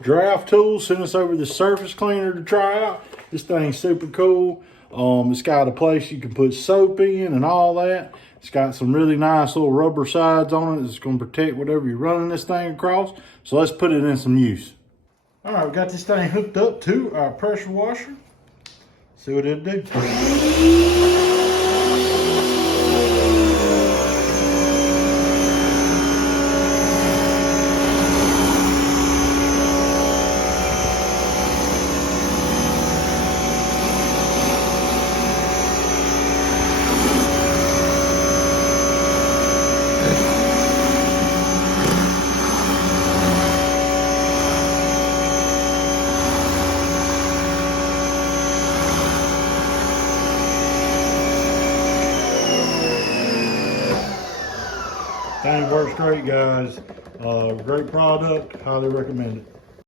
Giraffe Tools sent us over the surface cleaner to try out. This thing's super cool. It's got a place you can put soap in and all that. It's got some really nice little rubber sides on it that's going to protect whatever you're running this thing across. So let's put it in some use. All right, we got this thing hooked up to our pressure washer. See what it'll do. Thing works great, guys. Great product. Highly recommend it.